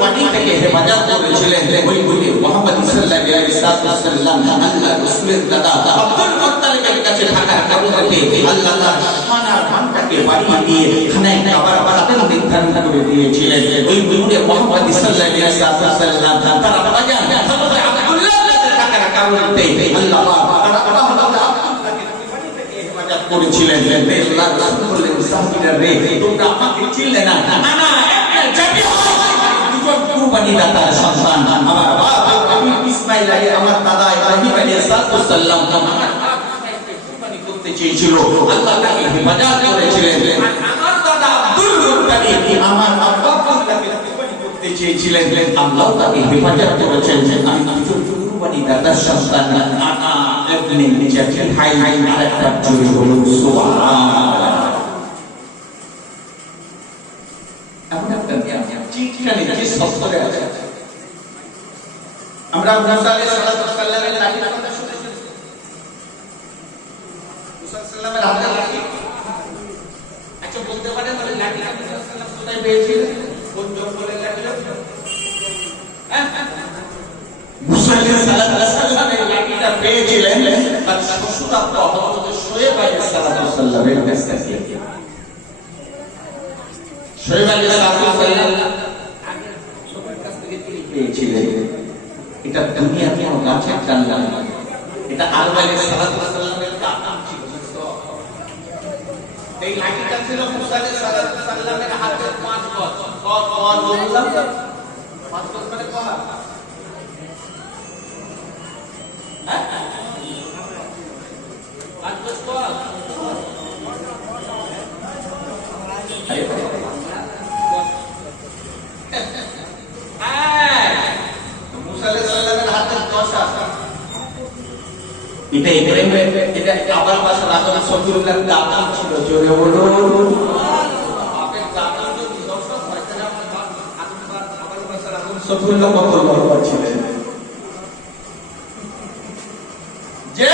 পানি থেকে হেফাজত করেছিলেন ওই মুহাম্মদ সাল্লাল্লাহু আলাইহি ওয়াসাল্লাম আল্লাহ রাসূলের দাদা আব্দুল মুত্তালিবের কাছে থাকার কারণে আল্লাহ তার সোনার ধানটাকে বাড়িয়ে দিয়ে খানায় কাবার বাড়াতেন নির্ধারণ করে দিয়েছিলেন ওই মুহাম্মদ সাল্লাল্লাহু আলাইহি ওয়াসাল্লাম তার বাজান হযরত আব্দুল্লাহ থাকার কারণে আল্লাহ করেছিলেন আল্লাহ রাসূল বললেন সাহাবীরা রে তোমরা আমাকে চিনলে না আনা একটা জাতি দুজন কুরবানি দাতার সন্তান আমার বাপ ইসমাঈল আলাইহিস আমার দাদা ইব্রাহিম আলাইহিস সালাম আমার কুরবানি করতে চেয়েছিল আল্লাহ তাকে হেফাজত করেছিলেন আমার দাদা আব্দুল মুত্তালিব আমার আব্বা তাকে কুরবানি করতে চেয়েছিলেন আল্লাহ তাকে হেফাজত করেছেন আমি দুজন কুরবানি দাতার সন্তান আনা ইবনে জাতি হাই আরেকটা জোরে বলুন সুবহানাল্লাহ আমরা চিৎকারে যে শব্দটা আছে আমরা মুসা আলাইহিস সালামের লাঠির কথা শুনেছি মুসা সাল্লামের হাতে লাঠি আচ্ছা বলতে পারেন তাহলে লাঠিটা মুসা সাল্লাম কোথায় পেয়েছিলেন কোন জঙ্গলের লাঠি মুসা আলাইহিস সালামের লাঠিটা পেয়েছিলেন তার শ্বশুর আব্বা হযরত শুআয়ব আলাইহিস সালামের কাছ থেকে শুআয়ব আলাইহিস সালাম সবার কাছ থেকে পেয়েছিলেন এটা দুনিয়াতে কোনো গাছের ডাল না এটা আদম আলাইহিস সালামের দাতা ছিল এই লাঠিটা ছিল মুসা আলাইহিস সালামের হাতে 5 গজ বললাম 5 গজ মানে কত হ্যাঁ 5 গজ কত আরে এটা আবার পাশে রাসূল সাল্লাল্লাহু দাতা ছিল জোরে বলুন আপনি দাতা যদি দর্শক হয় তাহলে আপনার আবার পাশে রাসূল সাল্লাল্লাহু কত বড় ছিলেন যে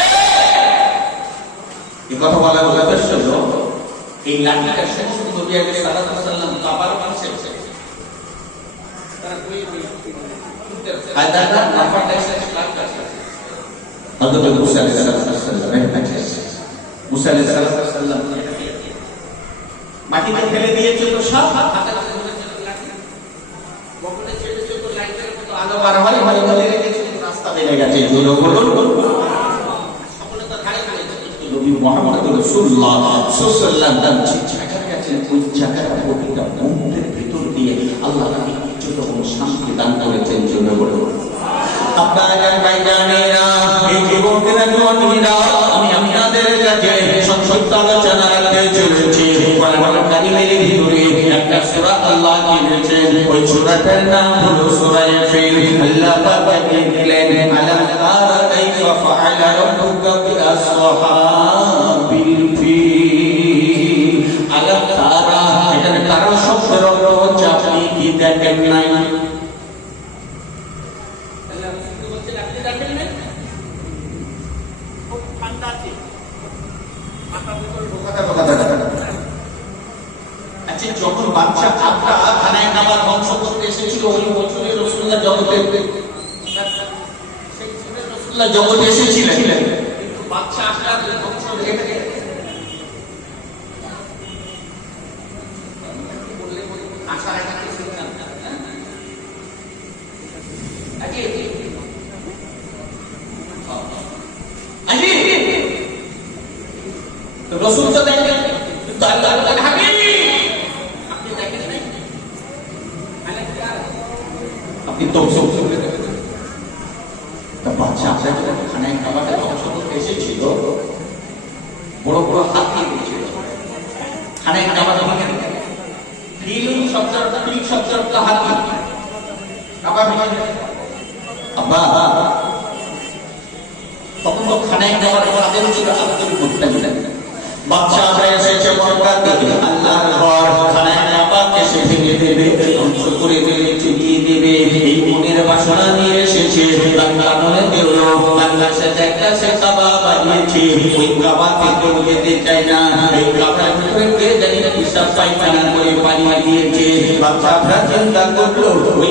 এই কথা বলা যথেষ্ট এই লাঠিটা শেষ নবী সাল্লাল্লাহু আলাইহি ওয়াসাল্লাম আবার পাশে তারা কই হায়দারা নাফাটা শেষ লাঠি হযরত মুসা আলাইহিস সালাম মাটিতে ফেলে দিয়েছে তো সব হাতে বকলে ছেড়েছে তো লাইটের মতো আলো বার হয় বলে রেখেছে রাস্তা বেরিয়ে গেছে জোরে বলুন সকলে তো ধারে ধারে নবী মুহাম্মদ রাসূলুল্লাহ সাল্লাল্লাহু আলাইহি ওয়াসাল্লাম জায়গা গেছেন ওই জায়গাটা প্রতিটা মুহূর্তের ভিতর দিয়ে আল্লাহ তাকে যতক্ষণ শান্তি দান করেছেন জোরে বলুন আপনারা ভাইজানেরা এই যুবকেরা জওয়ানেরা আমি আপনাদের কাছে সংক্ষিপ্ত আলোচনা রাখতে চলেছি কোরআন কারীমের ভিতরে একটা সূরা আল্লাহ দিয়েছেন ওই সূরাটার নাম হলো সূরা ফিল আল্লাহ পাক দিলেন আলাম তারা কাইফা ফাআলা রাব্বুকা বিআসহাবিল ফিল আলাম তারা এখানে তারা শব্দের অর্থ হচ্ছে আপনি কি দেখেন নাই যখন বাচ্চা আবরা খানায় নামার বংশ করতে এসেছিল ওই বছরে রাসূলুল্লাহ জগতে এসেছিলেন কিন্তু বাচ্চা আবরা বংশ থেকে আশার একটা সিদ্ধান্ত রাসূল তো দেখেন কিন্তু আল্লাহ বলেন হাবিব আপনি দেখেন নাই আপনি তো করে দেখেন তা বাচ্চা আপনাকে খানায় খাবারটা অবশ্য এসেছিল বড় বড় হাত দিয়ে দিয়েছিল খানায় খাবার ভাঙে ফিল শব্দটা হাত খাবার ভাঙে আব্বা তখন তো খানায় খাবার আদেশ ছিল আব্দুল মুত্তালিব বাদশা এসেছে বরকত দিবে আল্লাহর ঘর খানায় কাবাকে সে ভেঙে দেবে ধ্বংস করে দেবে চুকিয়ে দেবে এই মনের বাসনা নিয়ে এসেছে বাংলা মনে দেও বাংলা সে একটা সে কাবা বানিয়েছে ওই কাবাতে কেউ যেতে চায় না এই কাবার ভিতরে কে জানি না হিসাব পায়খানা করে পানি দিয়েছে বাদশা চিন্তা করলো ওই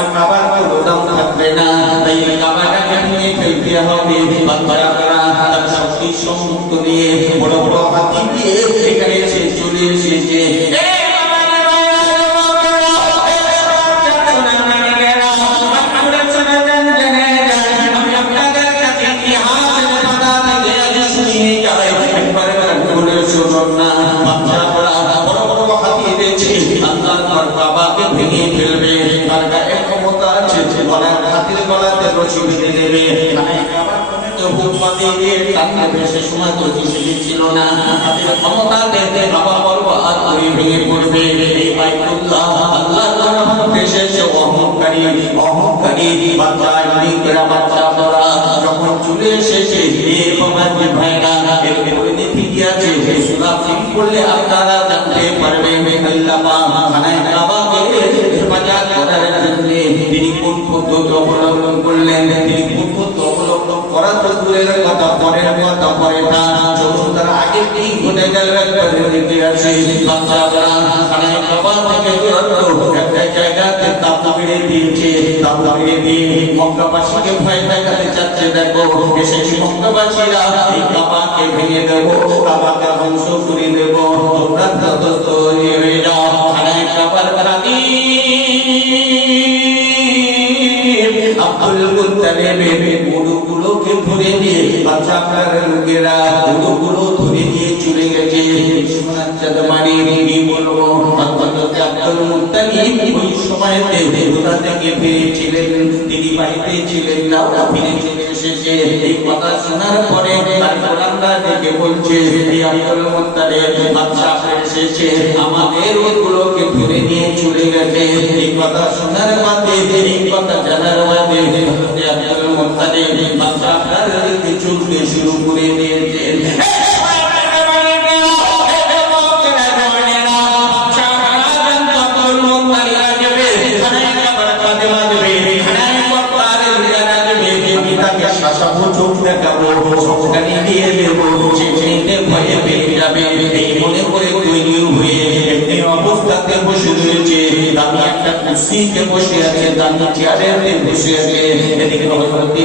আমার কাবার কোনো দাম থাকবে না, তাই কাবাটাকে ভেঙে ফেলতে হবে। বাচ্চারা তার শক্তি সম্মুখ নিয়ে বড় বড় হাতি দিয়ে এখানে সে চলে এসেছে। ছিল না তাদের ক্ষমতা দেখতে বাবা বলব আর ওই ভেঙে পড়বে। এই বাইতুল্লাহ আল্লাহর রহমত এসেছে। অহংকারী বাচ্চা ইংরেজরা বাচ্চা ধরা যখন চলে এসেছে বাবার যে ভাইরা এর পরিণতি কি আছে সুরা ঠিক করলে আপনারা জানতে পারবেন। আল্লাহ খানায় কাবাকে হেফাজত করার জন্য তিনি কোন পদ্ধতি অবলম্বন করলেন, তিনি কোন পদ্ধতি অবলম্বন করা তো দূরের কথা, পরের কথা পরে না, যখন তার আগে কি ঘটে গেল দিকে আছে। বাচ্চারা খানায় কাবা থেকে একটা জায়গাতে তাপ বেড়ে দিয়েছে, তাপ বেড়ে দিয়ে মক্কাবাসীকে ভয় দেখাতে চাচ্ছে। দেখো এসেছি মক্কাবাসীরা, এই কাবাকে ভেঙে দেবো, কাবাকে ধ্বংস করে দেবো, তোমরা ততস্থ হয়ে যাও। খানায় কাবার আব্দুল মুত্তালিব গরুগুলোকে ধরে নিয়ে বাচ্চাদের লোকেরা গরুগুলো ধরে নিয়ে চলে গেছে। সোনার চাঁদমানি কি বলবো, আব্দুল মুত্তালিব ওই সময়তে কোথা থেকে ফিরেছিলেন, তিনি বাড়িতে ছিলেন না, ফিরে চলে এসেছে। এই কথা শোনার পরে তার গোলামরা ডেকে বলছে, এই আব্দুল মুত্তালিব বাচ্চা এসেছে, আমাদের ওগুলোকে ধরে নিয়ে চলে গেছে। এই কথা শোনার বাদে, এই কথা জানার বাদে আব্দুল মুত্তালিব বাচ্চা চলতে শুরু করে দিয়েছেন। মনে করে তৈরি হয়ে একটি অবস্থাতে বসে রয়েছে। দামি একটা কুর্সিতে বসে আছে, দামি চেয়ারে বসে আছে। এদিকে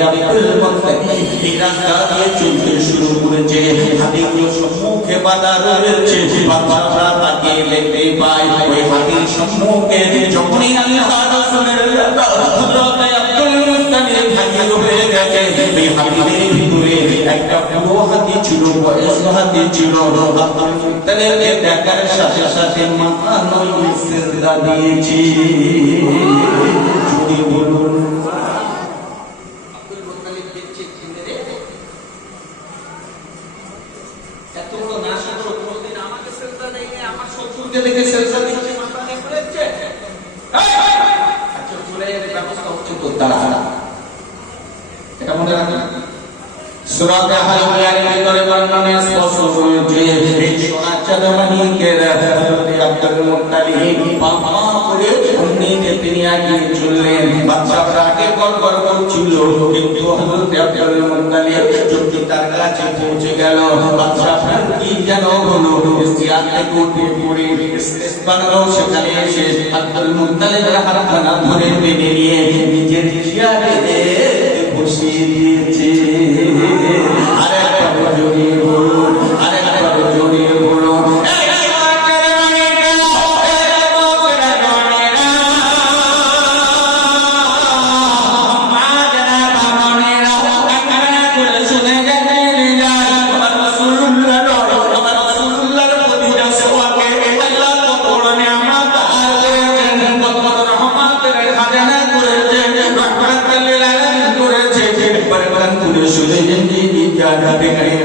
আব্দুল মুত্তালিব এই রাস্তা দিয়ে চলতে শুরু করেছে। হাতিগুলো সম্মুখে বাধা রয়েছে। বাচ্চারা তাকিয়ে দেখতে পায় ওই হাতির সম্মুখে যখনই আল্লাহর রাসূলের হযরত আব্দুল মুত্তালিব হাজির হয়ে গেছে। এই হাতির ভিতরে একটা বুড়ো হাতি ছিল, বয়স্ক হাতি ছিল। আব্দুল মুত্তালিবকে দেখার সাথে সাথে মাথা নড়িয়ে সিজদা দিয়েছে। যদি বলুন আব্দুল মুত্তালিব দেখছে ছেলেরে এত বড় নাশক কোনদিন আমাকে সিজদা দেয়নি, আমার শত্রুকে দেখে সিজদা দিচ্ছে, মাথা নিয়ে পড়েছে। আচ্ছা চলে এর ব্যবস্থা হচ্ছে তো তারা এটা মনে রাখবেন। সূরা কাহফের ভিতরে বর্ণনা স্পষ্ট হয়েছে, এই সোনার চাঁদমানিকে হযরত আব্দুল মুত্তালিব পাপা করে উন্নিতে তিনি আগে চললেন। বাচ্চারা আগে গড়গড় করছিল, কিন্তু হযরত আব্দুল মুত্তালিব যখন তার কাছে পৌঁছে গেল, বাচ্চারা কি যেন হলো, ইস্তিয়াতে উঠে পড়ে ইস্তেসবানও সেখানে এসে আব্দুল মুত্তালিবের হাতখানা ধরে টেনে নিয়ে নিজের চেয়ারে বসিয়ে দিয়েছে। আরেকবার জড়িয়ে বলুন, আরেকবার জড়িয়ে বলুন।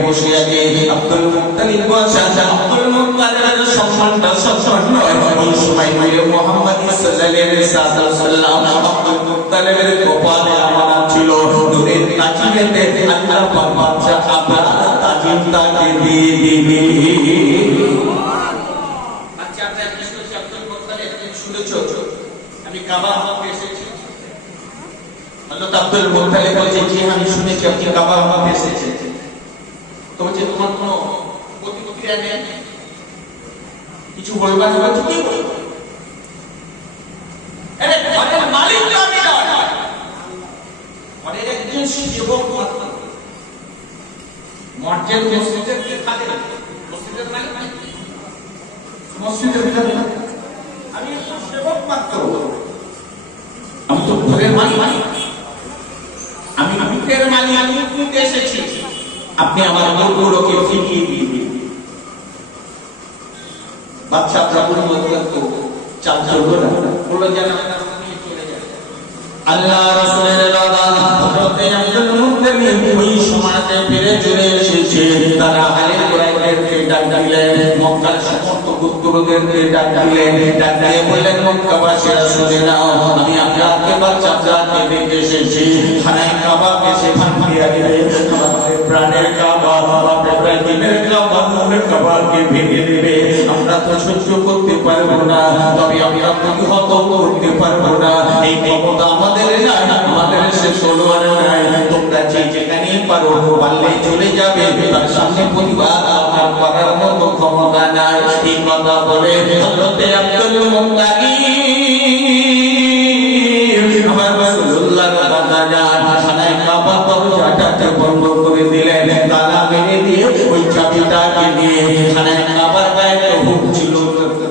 বসে আছে আব্দুল মুত্তালিব বসা। আব্দুল মুত্তালিবের সম্মানটা সবসময় নয়, ওই সময় মুহাম্মদ সাল্লাল্লাহু আলাইহি ওয়াসাল্লাম আব্দুল মুত্তালিবের কপালে আমানত ছিল। নূরের তাজিমেতে আল্লাহ পাক বাদশা আপনার তাজিমটাকে দিয়ে দিবে। আচ্ছা আপনারা শুনেছেন আব্দুল মুত্তালিব শুনেছো আমি কাবা হতে এসেছি? হযরত আব্দুল মুত্তালিব বলছে জি আমি শুনেছি আপনি কাবা হতে এসেছেন। তো বলছে তোমার কোনো প্রতিক্রিয়া নেই, কিছু বলবা না? কি বলবো? আরে ঘরের মালিক তো আমি সেবক মাত্র। মসজিদ মসজিদের কে থাকে না, মসজিদের মালিক মসজিদের ভিতরে আমি একটু সেবক মাত্র, আমি তো ঘরের মালিক, আমি ঘরের মালিক, আমি একটু এসেছি, আপনি আমার গরুগুলোকে ফিরিয়ে দিন। বাচ্চা আপনার মধ্যে তো চাল চলবে না, বললো যেন আল্লাহ রাসূলের দাদা হযরতে আব্দুল মুত্তালিব ওই সময়তে ফিরে চলে এসেছে। তারা আলে কুরাইশদেরকে ডাক দিলেন, মক্কার সমস্ত গোত্রদেরকে ডাক দিলেন, ডাক দিয়ে বললেন মক্কাবাসীরা শুনে নাও, আমি আপনাকে বাচ্চাকে দেখে এসেছি, খানায় কাবাকে সে ভাঙিয়ে দিবে, আমাদের প্রাণের কাবা, আমাদের ইব্রাহিমের কাবা, নূরের কাবাকে ভেঙে দেবে। আমরা তো সহ্য করতে পারবো না, তবে আমরা প্রতিহত করতে পারবো না, এই ক্ষমতা আমাদের নাই, আমাদের সে তলোয়ার নাই। তোমরা যেখানেই পারো পারলে চলে যাবে, তার সামনে প্রতিবাদ আমার করার মতো ক্ষমতা নাই। এই কথা বলে হযরতে আব্দুল মুত্তালিব আমার রাসূলুল্লাহর দাদা যান খানায় কাবা দরজাটাকে বন্ধ করে দিলেন, তালা মেরে দিয়ে ওই চাবিটাকে নিয়ে খানায় কাবার গায়ে হুক ছিল,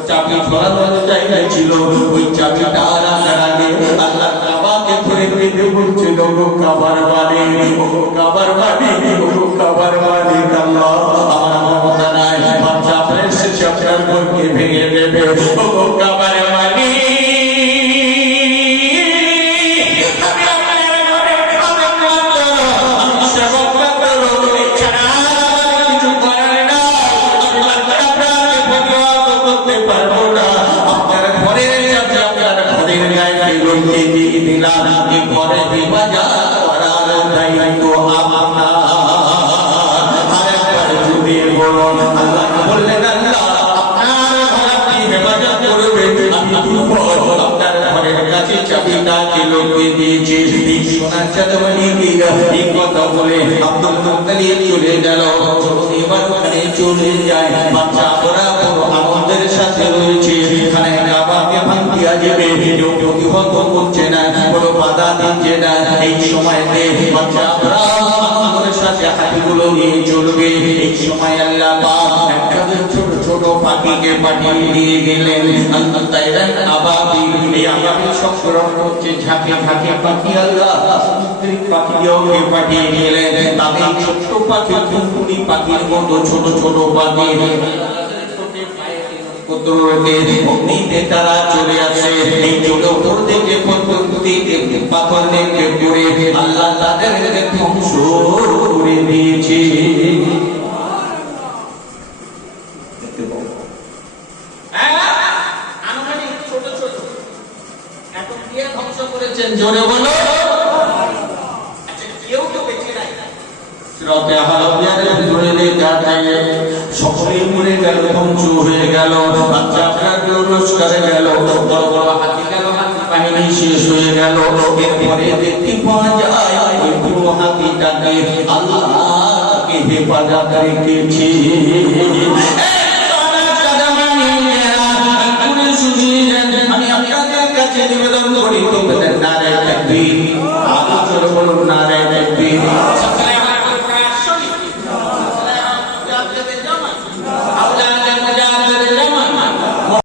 চাবি ধরানোর জায়গায় ছিল, ওই চাবিটা রাখার আগে আল্লাহ কাবাকে ধরে বেঁধে বলছিল, ও কাবার মালিক, ও কাবার মালিক, ও কাবার মালিক আল্লাহ, আমার ক্ষমতা নাই, বাচ্চা আপনার এসেছে আপনার ঘরকে ভেঙে দেবে, ও কাবার মালিক। চলে যায় বাচ্চা, ওরা বড় আনন্দের সাথে রয়েছে, এখানে কাবাকে ভাঙিয়া যাবে, কেউ প্রতিহত করছে না, কোনো বাধা দিচ্ছে না। এই সময়তে বাচ্চা ওরা আনন্দের সাথে হাতিগুলো নিয়ে চলবে। এই সময় আল্লাহ পাক একটা ছোট ছোট পাখিকে পাঠিয়ে দিয়ে গেলেন, আল্লাহ তাইরান আবাবিল, এই আবাবিল সংস্করণ হচ্ছে ঝাঁকে ঝাঁকে পাখি, আল্লাহ সামুদ্রিক পাখিগুলোকে পাঠিয়ে দিলেন। তাদের ছোট পাখি কুকুরি পাখির মতো ছোট ছোট পাখি তারা চলে আসে, এই ছোট উপর থেকে পাথর থেকে পড়ে আল্লাহ তাদেরকে ধ্বংস করে দিয়েছে। ছোট ছোট এখন কে ধ্বংস করেছেন জোরে বলো? কেউ তো বেঁচে নাই, সকলেই মরে গেল, ধ্বংস হয়ে গেল, বাচ্চা নমস্কার গেল, বড় বড় হাতি গেল, হাতি বাহিনী শেষ হয়ে গেল। এরপরে দেখতে পাওয়া যায় ওই পুরো হাতিটাকে আল্লাহকে হেফাজত রেখেছে। আমি আপনাদের কাছে নিবেদন